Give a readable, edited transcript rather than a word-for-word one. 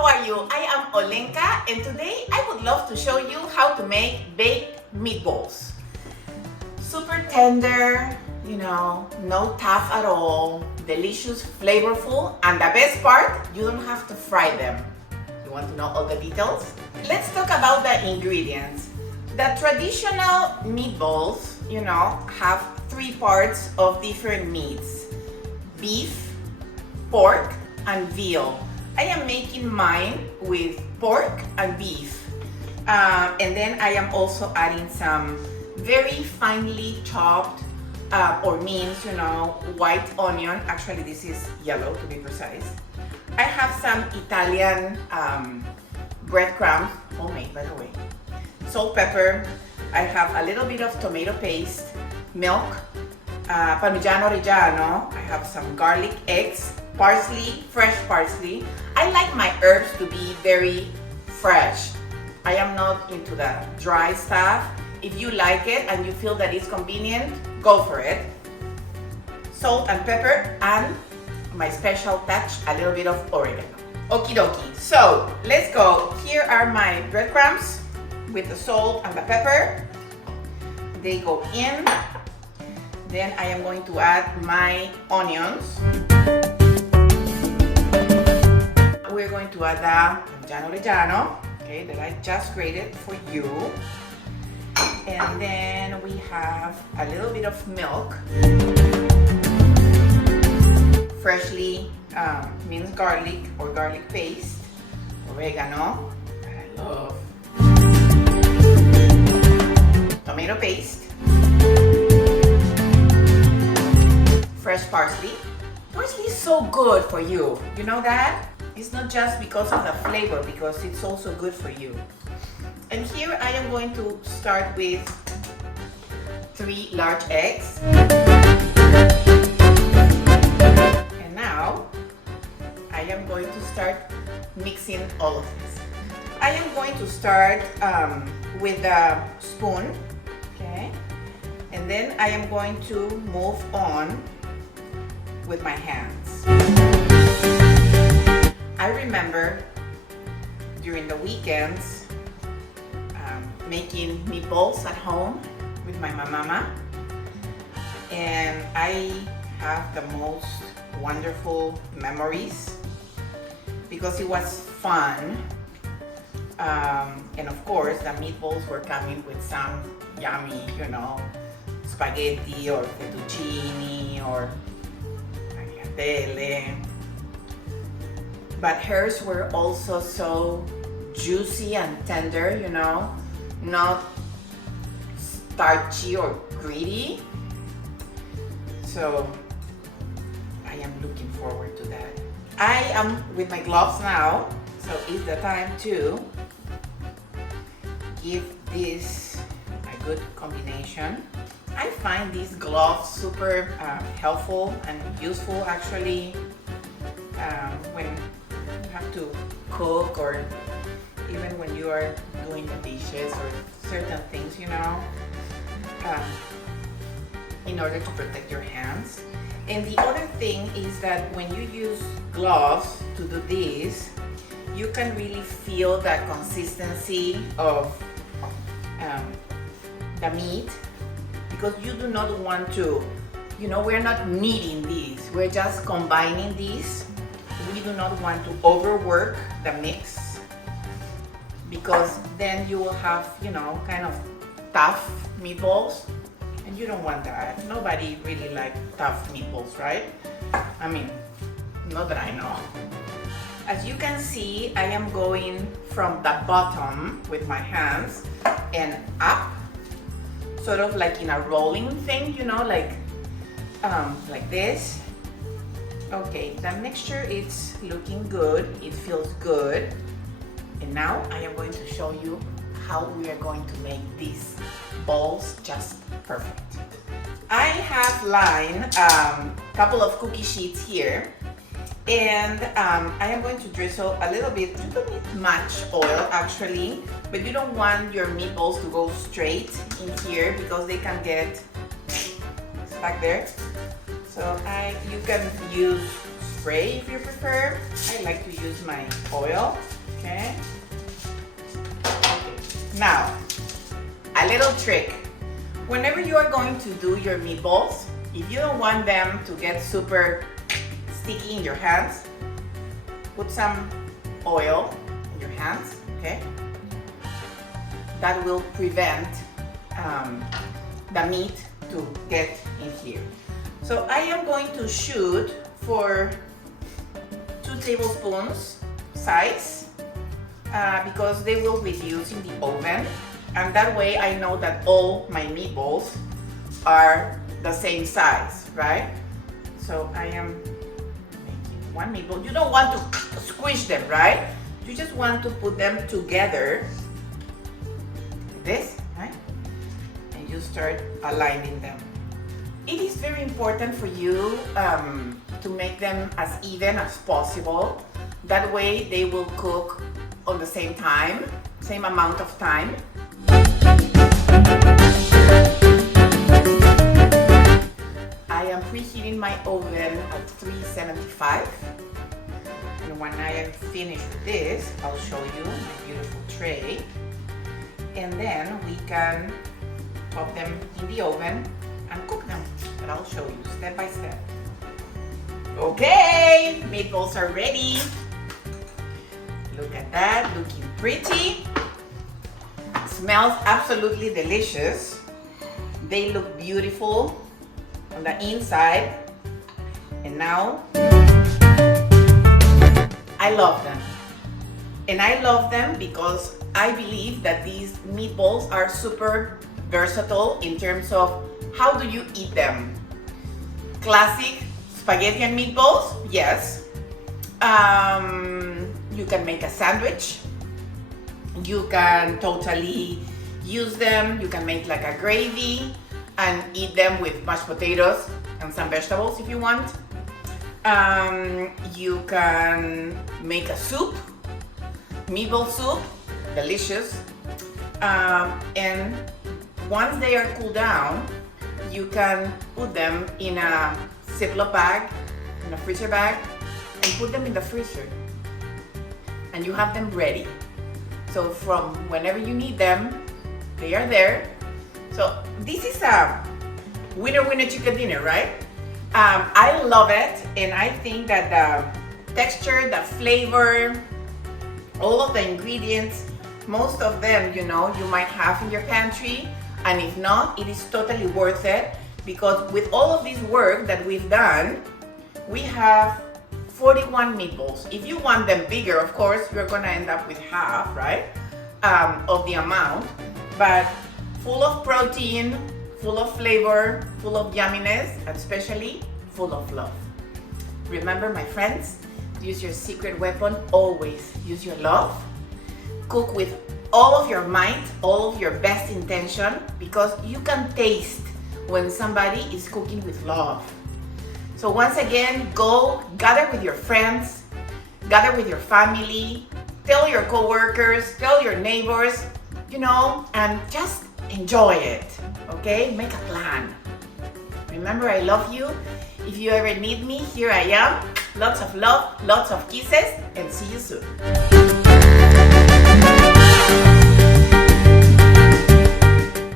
how are you? I am Olenka and today I would love to show you how to make baked meatballs. Super tender, no tough at all, delicious, flavorful, and the best part, you don't have to fry them. You want to know all the details? Let's talk about the ingredients. The traditional meatballs, have three parts of different meats: beef, pork, and veal. I am making mine with pork and beef. And then I am also adding some very finely chopped or minced, white onion. Actually, this is yellow to be precise. I have some Italian breadcrumbs, homemade by the way. Salt, pepper. I have a little bit of tomato paste, milk, Parmigiano Reggiano. I have some garlic, eggs, parsley, fresh parsley. I like my herbs to be very fresh. I am not into the dry stuff. If you like it and you feel that it's convenient, go for it. Salt and pepper, and my special touch, a little bit of oregano. Okie dokie. So let's go. Here are my breadcrumbs with the salt and the pepper. They go in. Then I am going to add my onions. We're going to add the Parmigiano Reggiano, okay, that I just grated for you. And then we have a little bit of milk, freshly minced garlic or garlic paste, oregano, that I love, tomato paste, fresh parsley. Parsley is so good for you. You know that? It's not just because of the flavor, because it's also good for you. And here I am going to start with 3 large eggs. And now I am going to start mixing all of this. I am going to start with a spoon, okay? And then I am going to move on with my hands. I remember during the weekends making meatballs at home with my mama, and I have the most wonderful memories because it was fun, and of course the meatballs were coming with some yummy, spaghetti or fettuccine or tagliatelle. But hers were also so juicy and tender, not starchy or gritty. So I am looking forward to that. I am with my gloves now, so it's the time to give this a good combination. I find these gloves super helpful and useful actually when you have to cook, or even when you are doing the dishes or certain things, in order to protect your hands. And the other thing is that when you use gloves to do this, you can really feel the consistency of the meat, because you do not want to, we're not kneading these, we're just combining these. We do not want to overwork the mix, because then you will have, kind of tough meatballs, and you don't want that. Nobody really likes tough meatballs, right? I mean, not that I know. As you can see, I am going from the bottom with my hands and up, sort of like in a rolling thing, like this. Okay, the mixture is looking good, it feels good. And now I am going to show you how we are going to make these balls just perfect. I have lined a couple of cookie sheets here, and I am going to drizzle a little bit. You don't need much oil actually, but you don't want your meatballs to go straight in here because they can get stuck there. So you can use spray if you prefer. I like to use my oil, okay? Now, a little trick. Whenever you are going to do your meatballs, if you don't want them to get super sticky in your hands, put some oil in your hands, okay? That will prevent the meat to get in here. So I am going to shoot for 2 tablespoons size because they will be used in the oven, and that way I know that all my meatballs are the same size, right? So I am making 1 meatball. You don't want to squish them, right? You just want to put them together like this, right? And you start aligning them. It is very important for you to make them as even as possible. That way they will cook on the same time, same amount of time. I am preheating my oven at 375. And when I am finished with this, I'll show you my beautiful tray. And then we can pop them in the oven and cook them. But I'll show you step by step. Okay, meatballs are ready. Look at that, looking pretty. Smells absolutely delicious. They look beautiful on the inside. And now, I love them. And I love them because I believe that these meatballs are super versatile in terms of how do you eat them. Classic spaghetti and meatballs, yes. You can make a sandwich. You can totally use them. You can make like a gravy and eat them with mashed potatoes and some vegetables if you want. You can make a soup, meatball soup, delicious. And once they are cooled down, you can put them in a Ziploc bag, in a freezer bag, and put them in the freezer. And you have them ready. So from whenever you need them, they are there. So this is a winner chicken dinner, right? I love it, and I think that the texture, the flavor, all of the ingredients, most of them, you know, you might have in your pantry, and if not, it is totally worth it, because with all of this work that we've done, we have 41 meatballs. If you want them bigger, of course, you're gonna end up with half, right, of the amount, but full of protein, full of flavor, full of yumminess, and especially full of love. Remember, my friends, use your secret weapon always. Use your love. Cook with all of your might, all of your best intention, because you can taste when somebody is cooking with love. So once again, go gather with your friends, gather with your family, tell your coworkers, tell your neighbors, you know, and just enjoy it, okay? Make a plan. Remember, I love you. If you ever need me, here I am. Lots of love, lots of kisses, and see you soon.